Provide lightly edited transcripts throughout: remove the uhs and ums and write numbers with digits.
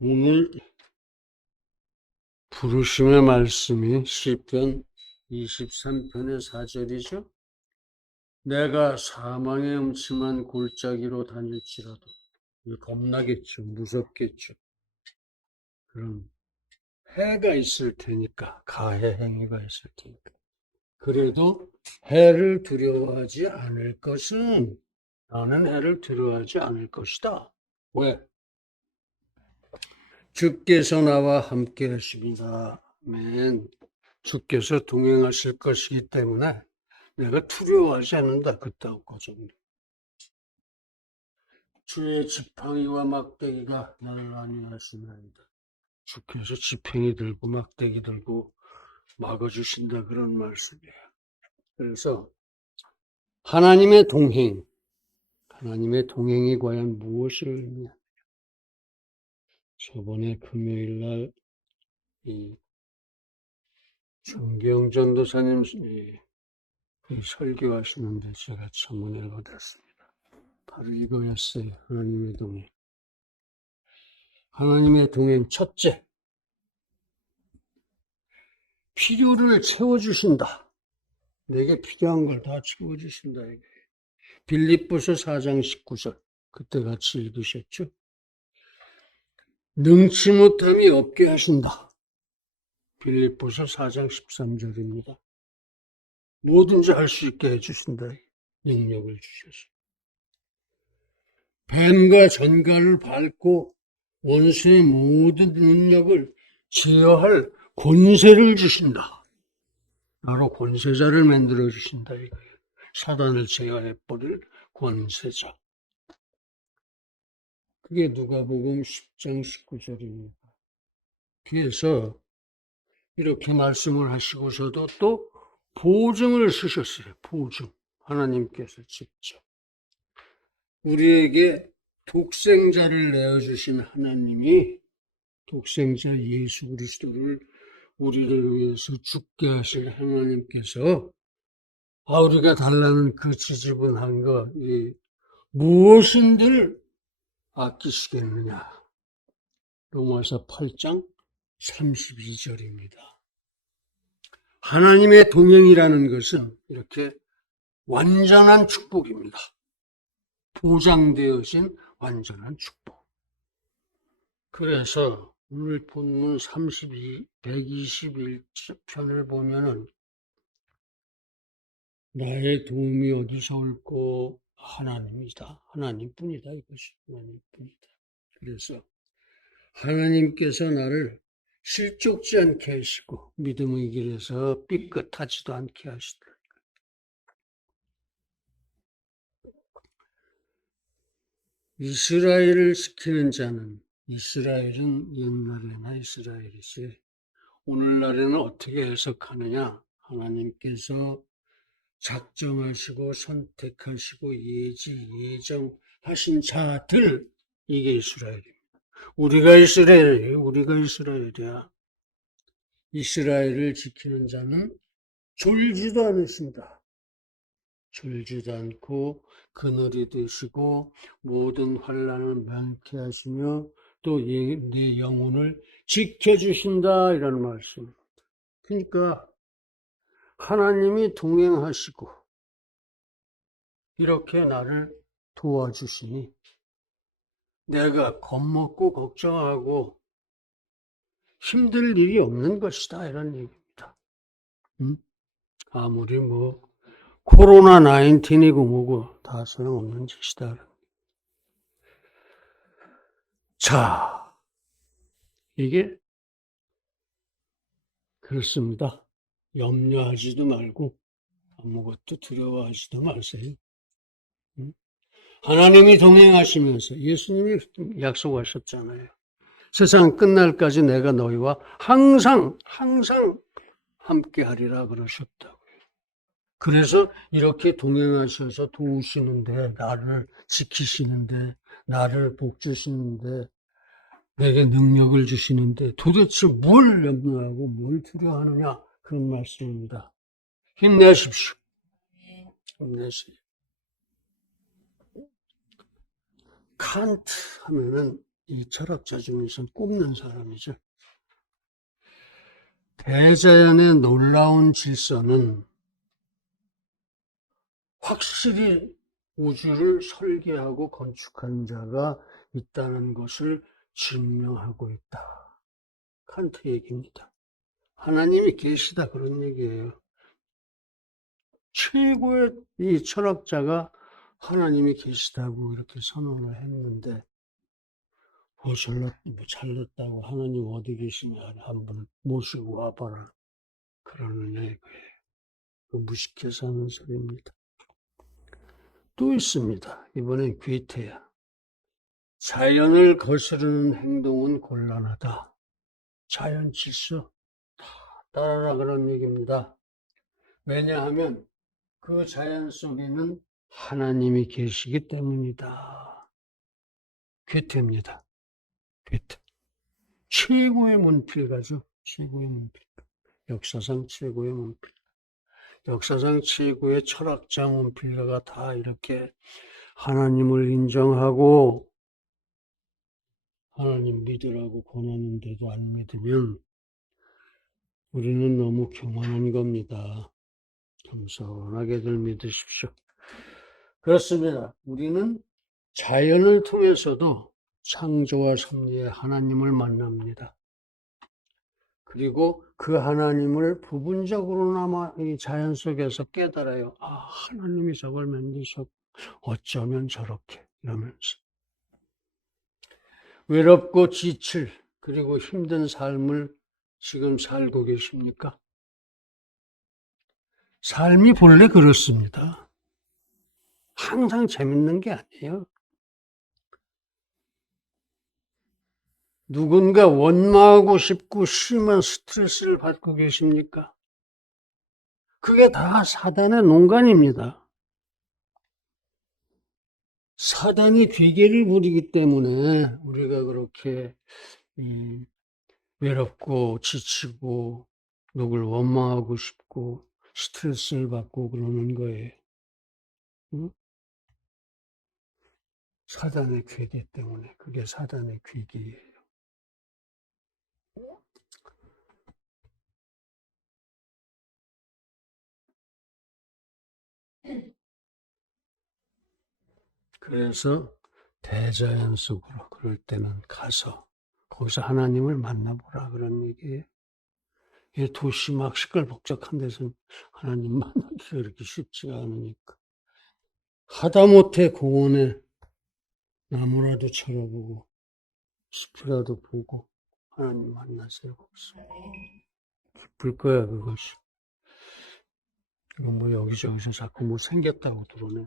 오늘 부르심의 말씀이 시편 23편의 4절이죠. 내가 사망의 음침한 골짜기로 다닐지라도 겁나겠죠. 무섭겠죠. 그럼 해가 있을 테니까, 가해 행위가 있을 테니까. 그래도 해를 두려워하지 않을 것은 나는 해를 두려워하지 않을 것이다. 왜? 주께서 나와 함께 하십니다. 아멘. 주께서 동행하실 것이기 때문에 내가 두려워하지 않는다. 그따위 거정. 주의 지팡이와 막대기가 나를 안위하시나이다. 주께서 지팡이 들고 막대기 들고 막아주신다. 그런 말씀이에요. 그래서 하나님의 동행이 과연 무엇을 의미하냐. 저번에 금요일날 이 정경 전도사님 설교하시는데 제가 청문회를 받았습니다. 바로 이거였어요. 하나님의 동행. 하나님의 동행 첫째, 필요를 채워주신다. 내게 필요한 걸 다 채워주신다. 빌립보서 4장 19절 그때 같이 읽으셨죠? 능치 못함이 없게 하신다. 빌립보서 4장 13절입니다. 뭐든지 할 수 있게 해주신다. 능력을 주셔서. 뱀과 전갈을 밟고 원수의 모든 능력을 제어할 권세를 주신다. 바로 권세자를 만들어 주신다. 사단을 제어해버릴 권세자. 그게 누가복음 10장 19절입니다. 그래서 이렇게 말씀을 하시고서도 또 보증을 쓰셨어요. 보증. 하나님께서 직접. 우리에게 독생자를 내어주신 하나님이 독생자 예수 그리스도를 우리를 위해서 죽게 하신 하나님께서 우리가 달라는 그 지지분한 것, 무엇인들 아끼시겠느냐. 로마서 8장 32절입니다. 하나님의 동행이라는 것은 이렇게 완전한 축복입니다. 보장되어진 완전한 축복. 그래서 오늘 본문 121편을 보면은 나의 도움이 어디서 올꼬? 하나님이다. 하나님뿐이다. 이것이 하나님뿐이다. 그래서 하나님께서 나를 실족지 않게 하시고 믿음의 길에서 삐끗하지도 않게 하시더라. 이스라엘을 지키는 자는 이스라엘은 옛날에나 이스라엘이지 오늘날에는 어떻게 해석하느냐. 하나님께서 작정하시고 선택하시고 예정하신 자들, 이게 이스라엘입니다. 우리가 이스라엘이야. 이스라엘을 지키는 자는 졸지도 않으신다. 졸지도 않고 그늘이 되시고 모든 환난을 면케하시며 또 내 영혼을 지켜주신다. 이런 말씀입니다. 그러니까 하나님이 동행하시고 이렇게 나를 도와주시니 내가 겁먹고 걱정하고 힘들 일이 없는 것이다. 이런 얘기입니다. 아무리 코로나 19이고 뭐고 다 소용없는 짓이다. 자, 이게 그렇습니다. 염려하지도 말고 아무것도 두려워하지도 마세요. 하나님이 동행하시면서 예수님이 약속하셨잖아요. 세상 끝날까지 내가 너희와 항상 함께하리라 그러셨다고요. 그래서 이렇게 동행하셔서 도우시는데, 나를 지키시는데, 나를 복주시는데, 내게 능력을 주시는데 도대체 뭘 염려하고 뭘 두려워하느냐, 그런 말씀입니다. 힘내십시오. 힘내세요. 칸트 하면은 이 철학자 중에서는 꼽는 사람이죠. 대자연의 놀라운 질서는 확실히 우주를 설계하고 건축한 자가 있다는 것을 증명하고 있다. 칸트 얘기입니다. 하나님이 계시다 그런 얘기예요. 최고의 이 철학자가 하나님이 계시다고 이렇게 선언을 했는데 잘났다고 하나님 어디 계시냐 한번 모시고 와봐라 그러느냐 이거예요. 무식해서 하는 소리입니다. 또 있습니다. 이번엔 괴테야. 자연을 거스르는 행동은 곤란하다. 자연 질서 다 따라라 그런 얘기입니다. 왜냐하면 그 자연 속에는 하나님이 계시기 때문이다. 괴테입니다. 괴테. 최고의 문필가죠. 최고의 문필가. 역사상 최고의 문필가. 역사상 최고의 철학자 문필가가 다 이렇게 하나님을 인정하고 하나님 믿으라고 권하는데도 안 믿으면 우리는 너무 교만한 겁니다. 겸손하게들 믿으십시오. 그렇습니다. 우리는 자연을 통해서도 창조와 섭리의 하나님을 만납니다. 그리고 그 하나님을 부분적으로나마 이 자연 속에서 깨달아요. 아, 하나님이 저걸 만드셨고 어쩌면 저렇게 이러면서 외롭고 지칠 그리고 힘든 삶을 지금 살고 계십니까? 삶이 본래 그렇습니다. 항상 재밌는 게 아니에요. 누군가 원망하고 싶고 심한 스트레스를 받고 계십니까? 그게 다 사단의 농간입니다. 사단이 괴계를 부리기 때문에 우리가 그렇게 외롭고 지치고 누굴 원망하고 싶고 스트레스를 받고 그러는 거예요. 응? 사단의 괴계 때문에 그게 사단의 괴계예요. 그래서 대자연 속으로 그럴 때는 가서 거기서 하나님을 만나보라 그런 얘기예요. 이 도시 막 시끌벅적한 데서 하나님 만나기가 그렇게 쉽지가 않으니까. 하다못해 공원에 나무라도 쳐다보고 숲이라도 보고 하나님 만나세요. 기쁠 거야 그것이. 그럼 뭐 여기저기서 자꾸 뭐 생겼다고 들어오네.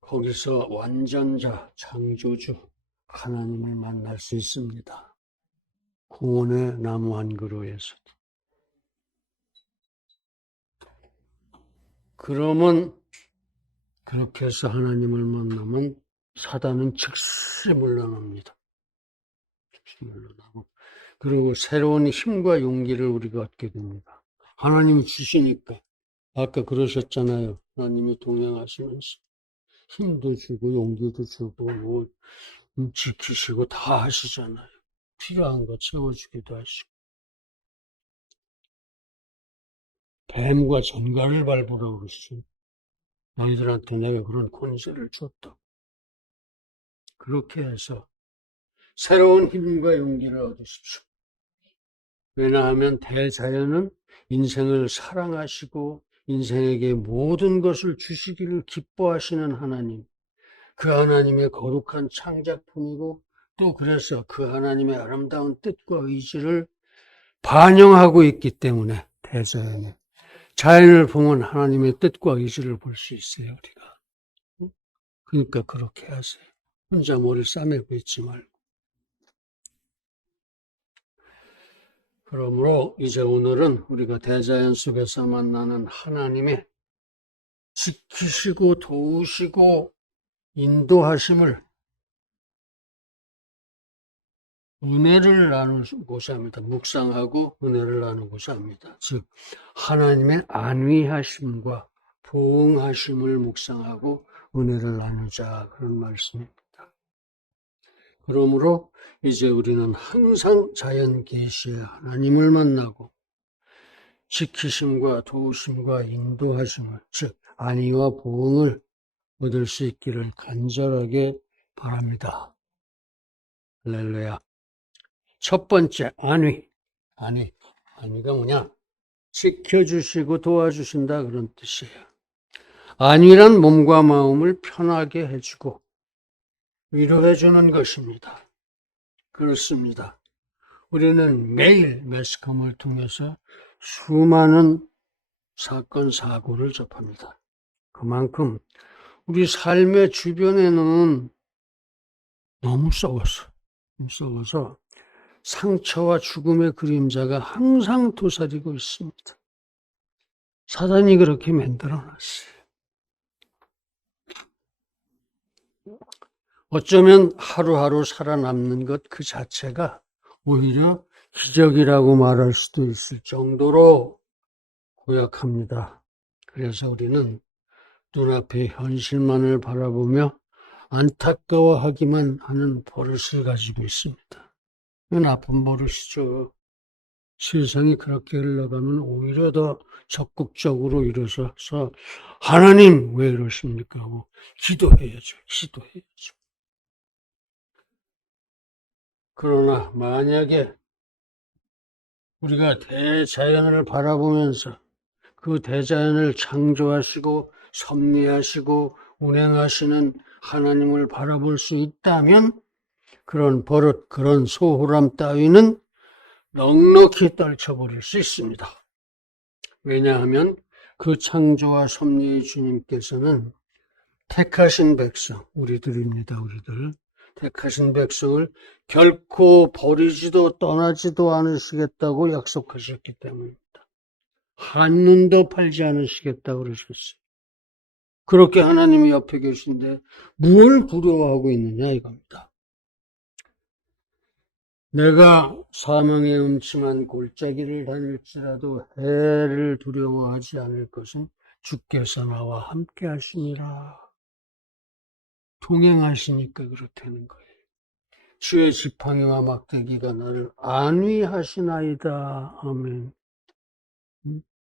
거기서 완전자, 창조주 하나님을 만날 수 있습니다. 공원의 나무 한 그루에서. 그러면 그렇게 해서 하나님을 만나면 사단은 즉시 물러납니다. 즉시 물러나고 그리고 새로운 힘과 용기를 우리가 얻게 됩니다. 하나님이 주시니까 아까 그러셨잖아요. 하나님이 동행하시면서 힘도 주고 용기도 주고 뭐 지키시고 다 하시잖아요. 필요한 거 채워주기도 하시고 뱀과 전갈을 밟으라고 그러시죠. 너희들한테 내가 그런 권세를 줬다. 그렇게 해서 새로운 힘과 용기를 얻으십시오. 왜냐하면 대자연은 인생을 사랑하시고 인생에게 모든 것을 주시기를 기뻐하시는 하나님, 그 하나님의 거룩한 창작품이고 또 그래서 그 하나님의 아름다운 뜻과 의지를 반영하고 있기 때문에 대자연에 자연을 보면 하나님의 뜻과 의지를 볼 수 있어요, 우리가. 그러니까 그렇게 하세요. 혼자 머리 싸매고 있지 말고. 그러므로 이제 오늘은 우리가 대자연 속에서 만나는 하나님의 지키시고 도우시고 인도하심을 은혜를 나누고자 합니다. 묵상하고 은혜를 나누고자 합니다. 즉 하나님의 안위하심과 부응하심을 묵상하고 은혜를 나누자, 그런 말씀입니다. 그러므로 이제 우리는 항상 자연 계시의 하나님을 만나고 지키심과 도우심과 인도하심을, 즉 안위와 보응을 얻을 수 있기를 간절하게 바랍니다. 할렐루야. 첫 번째, 안위가 뭐냐? 지켜주시고 도와주신다, 그런 뜻이에요. 안위란 몸과 마음을 편하게 해주고 위로해주는 것입니다. 그렇습니다. 우리는 매일 매스컴을 통해서 수많은 사건, 사고를 접합니다. 그만큼 우리 삶의 주변에는 너무 썩어서 상처와 죽음의 그림자가 항상 도사리고 있습니다. 사단이 그렇게 만들어놨어요. 어쩌면 하루하루 살아남는 것 그 자체가 오히려 기적이라고 말할 수도 있을 정도로 고약합니다. 그래서 우리는 눈앞의 현실만을 바라보며 안타까워하기만 하는 버릇을 가지고 있습니다. 이건 나쁜 버릇이죠. 세상이 그렇게 흘러가면 오히려 더 적극적으로 일어서서 하나님 왜 이러십니까 하고 기도해야죠. 그러나 만약에 우리가 대자연을 바라보면서 그 대자연을 창조하시고 섭리하시고 운행하시는 하나님을 바라볼 수 있다면 그런 버릇, 그런 소홀함 따위는 넉넉히 떨쳐버릴 수 있습니다. 왜냐하면 그 창조와 섭리의 주님께서는 택하신 백성, 우리들입니다. 택하신 백성을 결코 버리지도 떠나지도 않으시겠다고 약속하셨기 때문입니다. 한눈도 팔지 않으시겠다고 그러셨어요. 그렇게 하나님이 옆에 계신데 뭘 두려워하고 있느냐 이겁니다. 내가 사망의 음침한 골짜기를 다닐지라도 해를 두려워하지 않을 것은 주께서 나와 함께 하시니라. 동행하시니까 그렇다는 거예요. 주의 지팡이와 막대기가 나를 안위하시나이다. 아멘.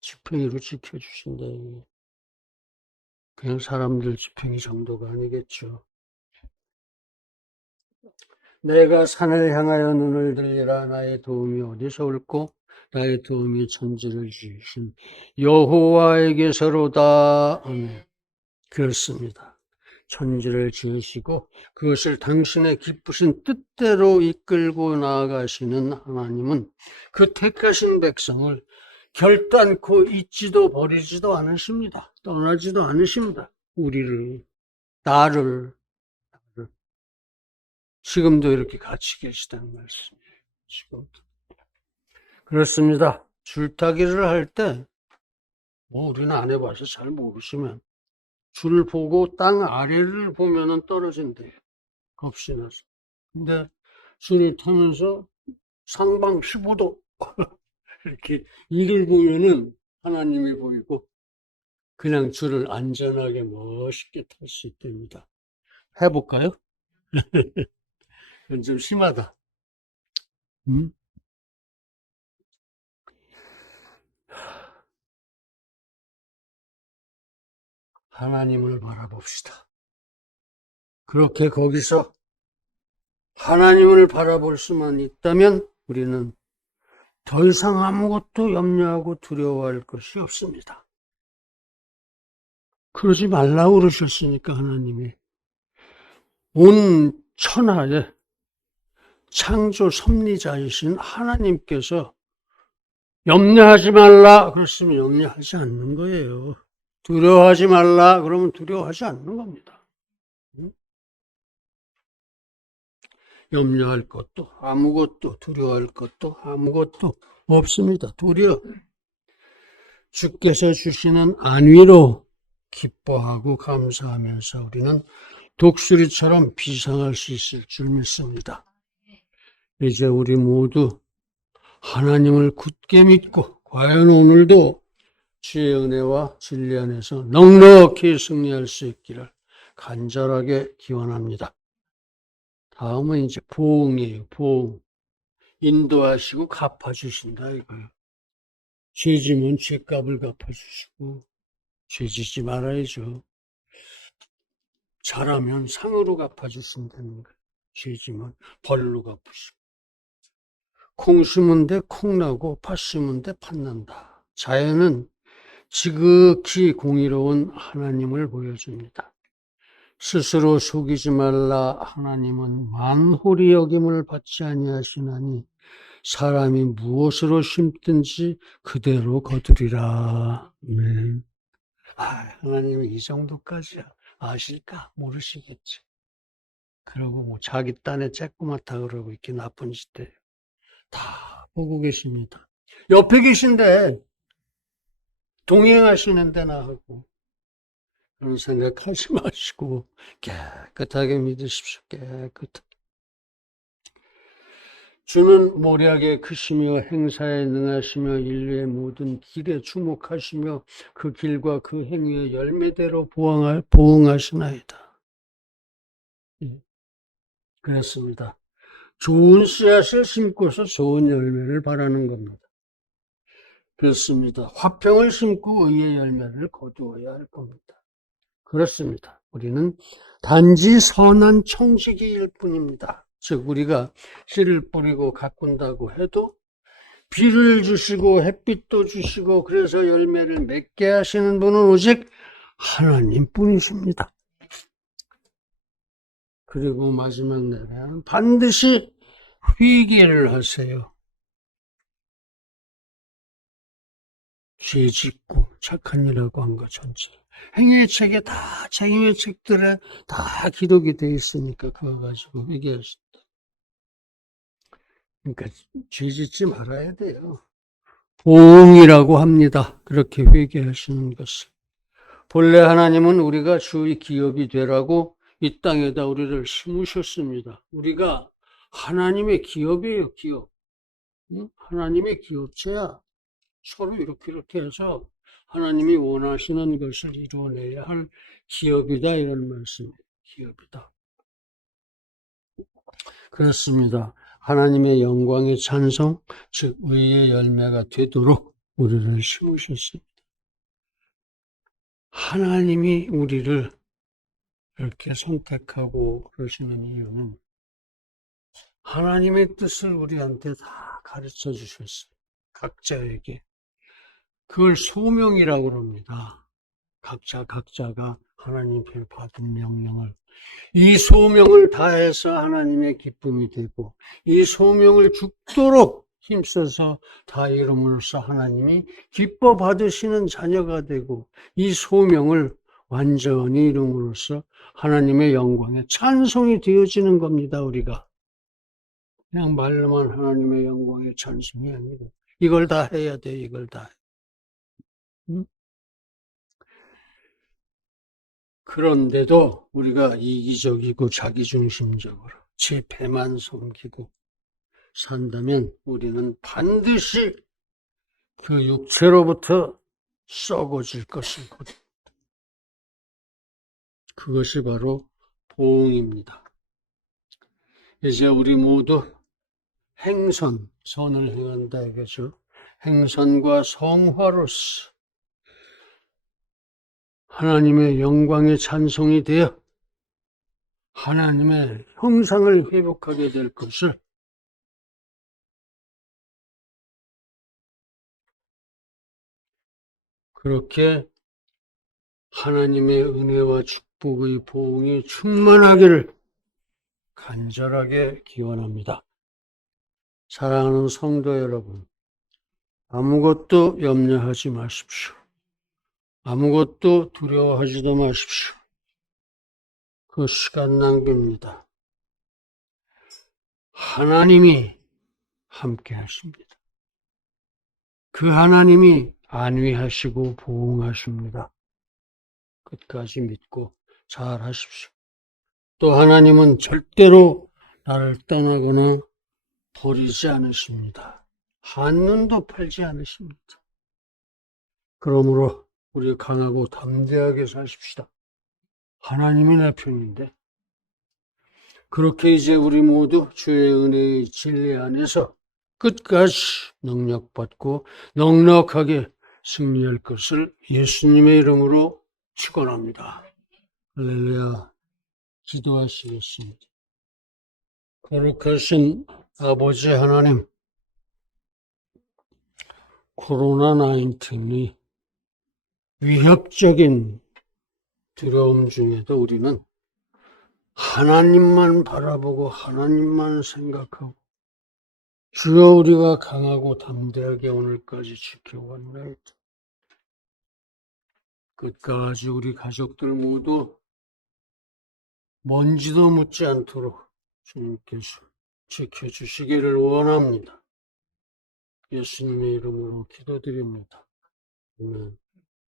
지팡이로 지켜주신다. 그냥 사람들 지팡이 정도가 아니겠죠. 내가 산을 향하여 눈을 들리라. 나의 도움이 어디서 올꼬? 나의 도움이 천지를 지으신 여호와에게서로다. 아멘. 그렇습니다. 천지를 지으시고 그것을 당신의 기쁘신 뜻대로 이끌고 나아가시는 하나님은 그 택하신 백성을 결단코 잊지도 버리지도 않으십니다. 떠나지도 않으십니다. 우리를, 나를. 지금도 이렇게 같이 계시다는 말씀이에요. 지금도. 그렇습니다. 줄타기를 할 때, 우리는 안 해봐서 잘 모르시면, 줄을 보고 땅 아래를 보면은 떨어진대요. 겁이 나서. 근데 줄을 타면서 상방 15도 이렇게 이를 보면은 하나님이 보이고 그냥 줄을 안전하게 멋있게 탈 수 있답니다. 해볼까요? 이건 좀 심하다. 하나님을 바라봅시다. 그렇게 거기서 하나님을 바라볼 수만 있다면 우리는 더 이상 아무것도 염려하고 두려워할 것이 없습니다. 그러지 말라고 그러셨으니까 하나님이 온 천하에 창조 섭리자이신 하나님께서 염려하지 말라 그랬으면 염려하지 않는 거예요. 두려워하지 말라 그러면 두려워하지 않는 겁니다. 염려할 것도 아무것도 두려워할 것도 아무것도 없습니다. 도리어 주께서 주시는 안위로 기뻐하고 감사하면서 우리는 독수리처럼 비상할 수 있을 줄 믿습니다. 이제 우리 모두 하나님을 굳게 믿고 과연 오늘도 주의 은혜와 진리 안에서 넉넉히 승리할 수 있기를 간절하게 기원합니다. 다음은 이제 보응이에요. 보응. 인도하시고 갚아주신다 이거예요. 죄지면 죄값을 갚아주시고 죄지지 말아야죠. 잘하면 상으로 갚아주신다는 거예요. 죄지면 벌로 갚으시고. 콩 심은 데 콩 나고 팥 심은 데 팥 난다. 자연은 지극히 공의로운 하나님을 보여줍니다. 스스로 속이지 말라. 하나님은 만홀히 여김을 받지 아니하시나니 사람이 무엇으로 심든지 그대로 거두리라. 하나님이 이 정도까지 아실까? 모르시겠지. 그러고 뭐 자기 딴에 쬐꼬맣다 그러고 이렇게 나쁜 짓들 다 보고 계십니다. 옆에 계신데 동행하시는데 나하고 그런 생각하지 마시고 깨끗하게 믿으십시오. 깨끗하게. 주는 모략에 크시며 행사에 능하시며 인류의 모든 길에 주목하시며 그 길과 그 행위의 열매대로 보응하시나이다. 그렇습니다. 좋은 씨앗을 심고서 좋은 열매를 바라는 겁니다. 그렇습니다. 화평을 심고 의의 열매를 거두어야 할 겁니다. 그렇습니다. 우리는 단지 선한 청지기일 뿐입니다. 즉 우리가 씨를 뿌리고 가꾼다고 해도 비를 주시고 햇빛도 주시고 그래서 열매를 맺게 하시는 분은 오직 하나님 뿐이십니다. 그리고 마지막 날에는 반드시 회개를 하세요. 죄 짓고 착한 일하고 한 것 전체를. 행위의 책에 다, 책임의 책들에 다 기록이 되어 있으니까 그거 가지고 회개하신다. 그러니까 죄 짓지 말아야 돼요. 보응이라고 합니다. 그렇게 회개하시는 것을. 본래 하나님은 우리가 주의 기업이 되라고 이 땅에다 우리를 심으셨습니다. 우리가 하나님의 기업이에요, 기업. 응? 하나님의 기업체야. 서로 이렇게 해서 하나님이 원하시는 것을 이루어내야 할 기업이다 이런 말씀이에요. 기업이다. 그렇습니다. 하나님의 영광의 찬송, 즉 의의 열매가 되도록 우리를 심으셨습니다. 하나님이 우리를 이렇게 선택하고 그러시는 이유는 하나님의 뜻을 우리한테 다 가르쳐 주셨어요. 각자에게. 그걸 소명이라고 합니다. 각자가 하나님께 받은 명령을 이 소명을 다해서 하나님의 기쁨이 되고 이 소명을 죽도록 힘써서 다 이름으로써 하나님이 기뻐 받으시는 자녀가 되고 이 소명을 완전히 이름으로써 하나님의 영광에 찬송이 되어지는 겁니다. 우리가 그냥 말로만 하나님의 영광에 찬송이 아니고 이걸 다 해야 돼. 이걸 다. 그런데도 우리가 이기적이고 자기중심적으로 제 배만 섬기고 산다면 우리는 반드시 그 육체로부터 썩어질 것이고 그것이 바로 보응입니다. 이제 우리 모두 선을 행한다 이거죠. 행선과 성화로서 하나님의 영광의 찬송이 되어 하나님의 형상을 회복하게 될 것을 그렇게 하나님의 은혜와 축복의 보응이 충만하기를 간절하게 기원합니다. 사랑하는 성도 여러분, 아무것도 염려하지 마십시오. 아무것도 두려워하지도 마십시오. 그 시간 낭비입니다. 하나님이 함께 하십니다. 그 하나님이 안위하시고 보응하십니다. 끝까지 믿고 잘 하십시오. 또 하나님은 절대로 나를 떠나거나 버리지 않으십니다. 한눈도 팔지 않으십니다. 그러므로 우리 강하고 담대하게 사십시다. 하나님이 내 편인데. 그렇게 이제 우리 모두 주의 은혜의 진리 안에서 끝까지 능력받고 넉넉하게 승리할 것을 예수님의 이름으로 축원합니다. 할렐루야. 기도하시겠습니다. 거룩하신 아버지 하나님, 코로나19이 위협적인 두려움 중에도 우리는 하나님만 바라보고 하나님만 생각하고 주여 우리가 강하고 담대하게 오늘까지 지켜왔나이다. 끝까지 우리 가족들 모두 먼지도 묻지 않도록 주님께서 지켜주시기를 원합니다. 예수님의 이름으로 기도드립니다. 아멘.